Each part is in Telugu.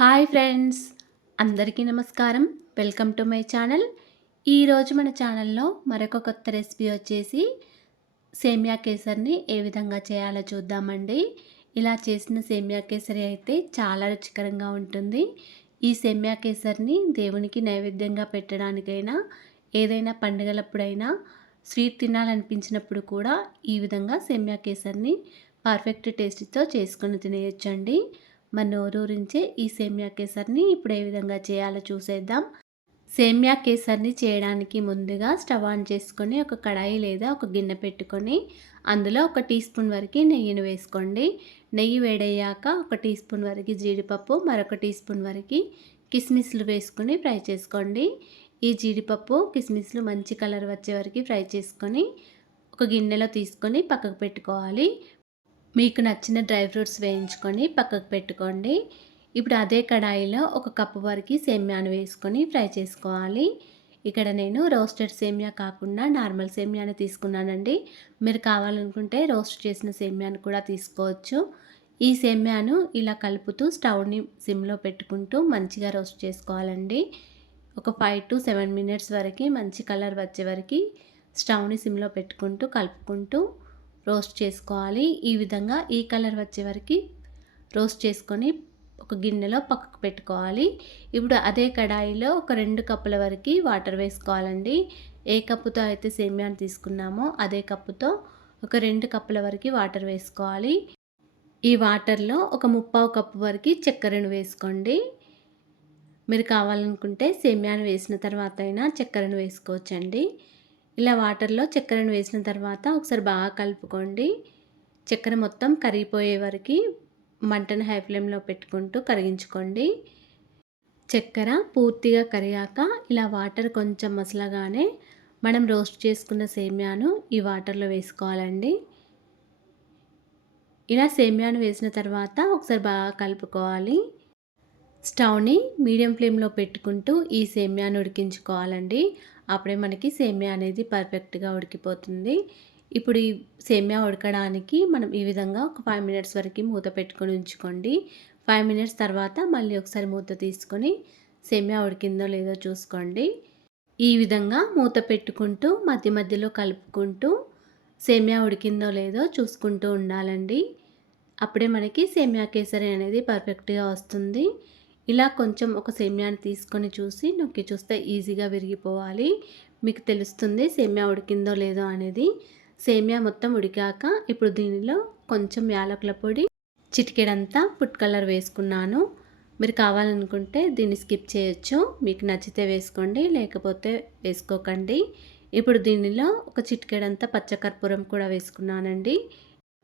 హాయ్ ఫ్రెండ్స్ అందరికీ నమస్కారం. Welcome to my channel. ఈరోజు మన ఛానల్లో మరొక కొత్త రెసిపీ వచ్చేసి సేమియా కేసరిని ఏ విధంగా చేయాలో చూద్దామండి. ఇలా చేసిన సేమియా కేసరి అయితే చాలా రుచికరంగా ఉంటుంది. ఈ సేమియా కేసరిని దేవునికి నైవేద్యంగా పెట్టడానికైనా ఏదైనా పండుగలప్పుడైనా స్వీట్ తినాలనిపించినప్పుడు కూడా ఈ విధంగా సేమియా కేసరిని పర్ఫెక్ట్ టేస్ట్తో చేసుకొని తినేయొచ్చండి. మన నోరూరించే ఈ సేమ్యా కేసర్ని ఇప్పుడు ఏ విధంగా చేయాలో చూసేద్దాం. సేమ్యా కేసర్ని చేయడానికి ముందుగా స్టవ్ ఆన్ చేసుకొని ఒక కడాయి లేదా ఒక గిన్నె పెట్టుకొని అందులో ఒక టీ స్పూన్ వరకు నెయ్యిని వేసుకోండి. నెయ్యి వేడయ్యాక ఒక టీ స్పూన్ వరకు జీడిపప్పు మరొక టీ స్పూన్ వరకు కిస్మిస్లు వేసుకొని ఫ్రై చేసుకోండి. ఈ జీడిపప్పు కిస్మిస్లు మంచి కలర్ వచ్చే వరకు ఫ్రై చేసుకొని ఒక గిన్నెలో తీసుకొని పక్కకు పెట్టుకోవాలి. మీకు నచ్చిన డ్రై ఫ్రూట్స్ వేయించుకొని పక్కకు పెట్టుకోండి. ఇప్పుడు అదే కడాయిలో ఒక కప్పు వరకు సేమ్యాను వేసుకొని ఫ్రై చేసుకోవాలి. ఇక్కడ నేను రోస్టెడ్ సేమియా కాకుండా నార్మల్ సేమియాని తీసుకున్నానండి. మీరు కావాలనుకుంటే రోస్ట్ చేసిన సేమియాను కూడా తీసుకోవచ్చు. ఈ సేమ్యాను ఇలా కలుపుతూ స్టవ్ని సిమ్లో పెట్టుకుంటూ మంచిగా రోస్ట్ చేసుకోవాలండి. ఒక ఫైవ్ టు సెవెన్ మినిట్స్ వరకు మంచి కలర్ వచ్చే వరకు స్టవ్ని సిమ్లో పెట్టుకుంటూ కలుపుకుంటూ రోస్ట్ చేసుకోవాలి. ఈ విధంగా ఈ కలర్ వచ్చే వరకు రోస్ట్ చేసుకొని ఒక గిన్నెలో పక్కకు పెట్టుకోవాలి. ఇప్పుడు అదే కడాయిలో ఒక రెండు కప్పుల వరకు వాటర్ వేసుకోవాలండి. ఏ కప్పుతో అయితే సేమ్యాన్ని తీసుకున్నామో అదే కప్పుతో ఒక రెండు కప్పుల వరకు వాటర్ వేసుకోవాలి. ఈ వాటర్లో ఒక ముప్పావు కప్పు వరకు చక్కెరను వేసుకోండి. మీరు కావాలనుకుంటే సేమ్యాను వేసిన తర్వాత అయినా చక్కెరను వేసుకోవచ్చండి. ఇలా వాటర్లో చక్కెరను వేసిన తర్వాత ఒకసారి బాగా కలుపుకోండి. చక్కెర మొత్తం కరిగిపోయే వరకు మంటను హై ఫ్లేమ్లో పెట్టుకుంటూ కరిగించుకోండి. చక్కెర పూర్తిగా కరిగాక ఇలా వాటర్ కొంచెం మసలగానే మనం రోస్ట్ చేసుకున్న సేమ్యాను ఈ వాటర్లో వేసుకోవాలండి. ఇలా సేమ్యాను వేసిన తర్వాత ఒకసారి బాగా కలుపుకోవాలి. స్టవ్ని మీడియం ఫ్లేమ్లో పెట్టుకుంటూ ఈ సేమ్యాను ఉడికించుకోవాలండి. అప్పుడే మనకి సేమ్యా అనేది పర్ఫెక్ట్గా ఉడికిపోతుంది. ఇప్పుడు ఈ సేమ్యా ఉడకడానికి మనం ఈ విధంగా ఒక ఫైవ్ మినిట్స్ వరకు మూత పెట్టుకొని ఉంచుకోండి. ఫైవ్ మినిట్స్ తర్వాత మళ్ళీ ఒకసారి మూత తీసుకొని సేమ్యా ఉడికిందో లేదో చూసుకోండి. ఈ విధంగా మూత పెట్టుకుంటూ మధ్య మధ్యలో కలుపుకుంటూ సేమ్యా ఉడికిందో లేదో చూసుకుంటూ ఉండాలండి. అప్పుడే మనకి సేమ్యా కేసరి అనేది పర్ఫెక్ట్గా వస్తుంది. ఇలా కొంచెం ఒక సేమ్యాని తీసుకొని చూసి నొక్కి చూస్తే ఈజీగా విరిగిపోవాలి. మీకు తెలుస్తుంది సేమ్యా ఉడికిందో లేదో అనేది. సేమ్యా మొత్తం ఉడికాక ఇప్పుడు దీనిలో కొంచెం యాలకుల పొడి చిటికెడంతా ఫుడ్ కలర్ వేసుకున్నాను. మీరు కావాలనుకుంటే దీన్ని స్కిప్ చేయొచ్చు. మీకు నచ్చితే వేసుకోండి లేకపోతే వేసుకోకండి. ఇప్పుడు దీనిలో ఒక చిటికెడంతా పచ్చకర్పూరం కూడా వేసుకున్నానండి.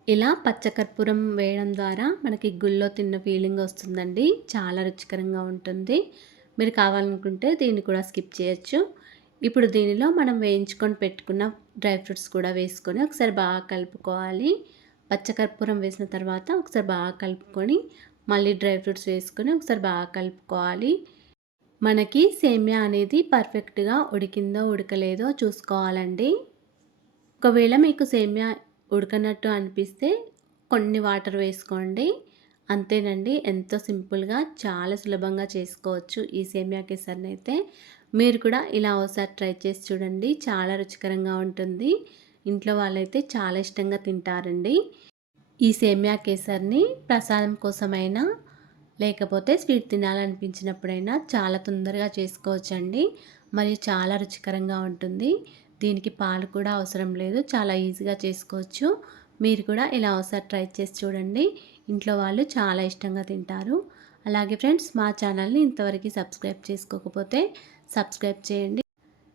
ఇలా పచ్చకర్పూరం వేయడం ద్వారా మనకి గుళ్ళో తిన్న ఫీలింగ్ వస్తుందండి. చాలా రుచికరంగా ఉంటుంది. మీరు కావాలనుకుంటే దీన్ని కూడా స్కిప్ చేయొచ్చు. ఇప్పుడు దీనిలో మనం వేయించుకొని పెట్టుకున్న డ్రై ఫ్రూట్స్ కూడా వేసుకొని ఒకసారి బాగా కలుపుకోవాలి. పచ్చకర్పూరం వేసిన తర్వాత ఒకసారి బాగా కలుపుకొని మళ్ళీ డ్రై ఫ్రూట్స్ వేసుకొని ఒకసారి బాగా కలుపుకోవాలి. మనకి సేమ్యా అనేది పర్ఫెక్ట్గా ఉడికిందో ఉడకలేదో చూసుకోవాలండి. ఒకవేళ మీకు సేమ్యా ఉడకనట్టు అనిపిస్తే కొన్ని వాటర్ వేసుకోండి. అంతేనండి ఎంతో సింపుల్గా చాలా సులభంగా చేసుకోవచ్చు ఈ సేమియా కేసర్ని అయితే మీరు కూడా ఇలా ఒకసారి ట్రై చేసి చూడండి చాలా రుచికరంగా ఉంటుంది. ఇంట్లో వాళ్ళైతే చాలా ఇష్టంగా తింటారండి. ఈ సేమియా కేసర్ని ప్రసాదం కోసమైనా లేకపోతే స్వీట్ తినాలనిపించినప్పుడైనా చాలా తొందరగా చేసుకోవచ్చండి. మరియు చాలా రుచికరంగా ఉంటుంది. దీనికి పాలు కూడా అవసరం లేదు. చాలా ఈజీగా చేసుకోవచ్చు. మీరు కూడా ఇలా ఒకసారి ట్రై చేసి చూడండి. ఇంట్లో వాళ్ళు చాలా ఇష్టంగా తింటారు. అలాగే ఫ్రెండ్స్ మా ఛానల్ని ఇంతవరకు సబ్స్క్రైబ్ చేసుకోకపోతే సబ్స్క్రైబ్ చేయండి.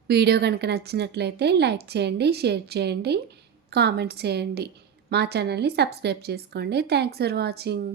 వీడియో కనుక నచ్చినట్లయితే లైక్ చేయండి షేర్ చేయండి కామెంట్స్ చేయండి. మా ఛానల్ని సబ్స్క్రైబ్ చేసుకోండి. Thanks for watching.